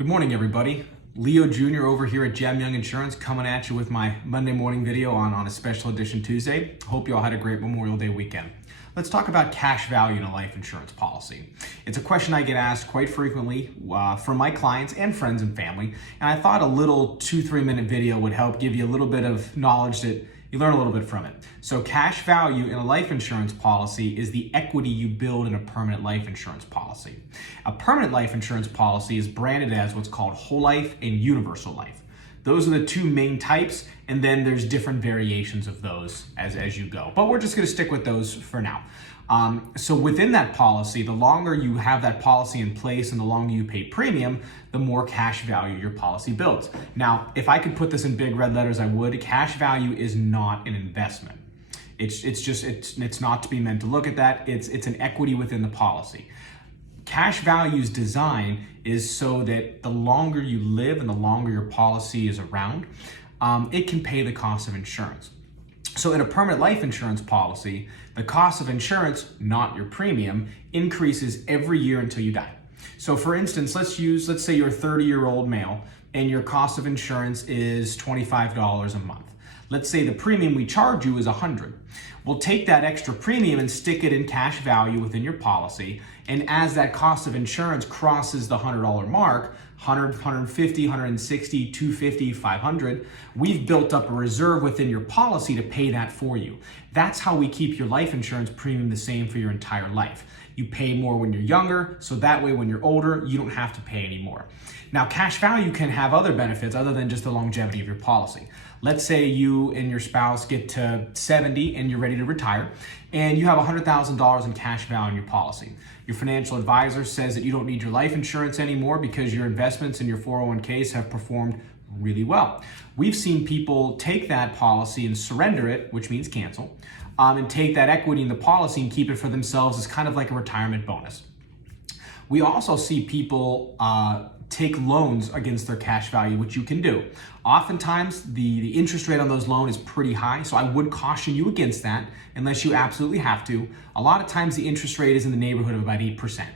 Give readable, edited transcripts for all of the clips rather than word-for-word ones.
Good morning, everybody. Leo Jr. over here at Gem Young Insurance coming at you with my Monday morning video on a special edition Tuesday. Hope you all had a great Memorial Day weekend. Let's talk about cash value in a life insurance policy. It's a question I get asked quite frequently from my clients and friends and family, and I thought a little 2-3 minute video would help give you a little bit of knowledge that you learn a little bit from it. So cash value in a life insurance policy is the equity you build in a permanent life insurance policy. A permanent life insurance policy is branded as what's called whole life and universal life. Those are the two main types, and then there's different variations of those as you go. But we're just gonna stick with those for now. So within that policy, the longer you have that policy in place and the longer you pay premium, the more cash value your policy builds. Now, if I could put this in big red letters, I would. Cash value is not an investment. It's not to be meant to look at that. It's an equity within the policy. Cash value's design is so that the longer you live and the longer your policy is around, it can pay the cost of insurance. So in a permanent life insurance policy, the cost of insurance, not your premium, increases every year until you die. So for instance, let's say you're a 30-year-old male and your cost of insurance is $25 a month. Let's say the premium we charge you is $100. We'll take that extra premium and stick it in cash value within your policy. And as that cost of insurance crosses the $100 mark, 100, 150, 160, 250, 500, we've built up a reserve within your policy to pay that for you. That's how we keep your life insurance premium the same for your entire life. You pay more when you're younger, so that way when you're older, you don't have to pay anymore. Now, cash value can have other benefits other than just the longevity of your policy. Let's say you and your spouse get to 70 and you're ready to retire, and you have $100,000 in cash value in your policy. Your financial advisor says that you don't need your life insurance anymore because your investments in your 401ks have performed really well. We've seen people take that policy and surrender it, which means cancel, and take that equity in the policy and keep it for themselves as kind of like a retirement bonus. We also see people take loans against their cash value, which you can do. Oftentimes, the interest rate on those loans is pretty high, so I would caution you against that unless you absolutely have to. A lot of times, the interest rate is in the neighborhood of about 8%.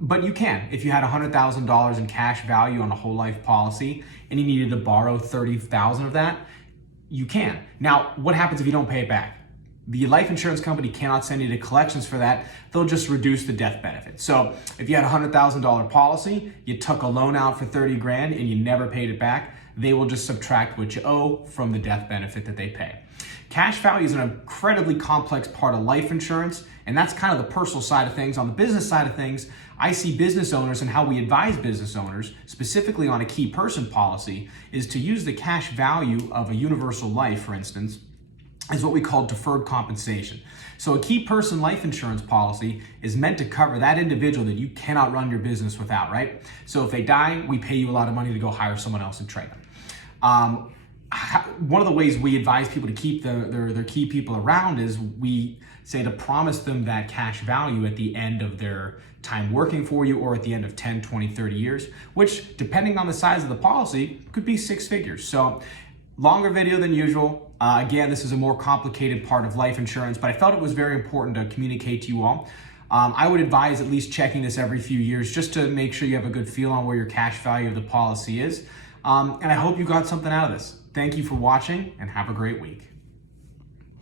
But you can. If you had $100,000 in cash value on a whole life policy and you needed to borrow $30,000 of that, you can. Now, what happens if you don't pay it back? The life insurance company cannot send you to collections for that. They'll just reduce the death benefit. So if you had a $100,000 policy, you took a loan out for 30 grand and you never paid it back, they will just subtract what you owe from the death benefit that they pay. Cash value is an incredibly complex part of life insurance, and that's kind of the personal side of things. On the business side of things, I see business owners and how we advise business owners, specifically on a key person policy, is to use the cash value of a universal life, for instance, is what we call deferred compensation. So a key person life insurance policy is meant to cover that individual that you cannot run your business without, right? So if they die, we pay you a lot of money to go hire someone else and train them. One of the ways we advise people to keep their key people around is we say to promise them that cash value at the end of their time working for you or at the end of 10, 20, 30 years, which depending on the size of the policy could be 6 figures. So longer video than usual. Again, this is a more complicated part of life insurance, but I felt it was very important to communicate to you all. I would advise at least checking this every few years just to make sure you have a good feel on where your cash value of the policy is. And I hope you got something out of this. Thank you for watching and have a great week.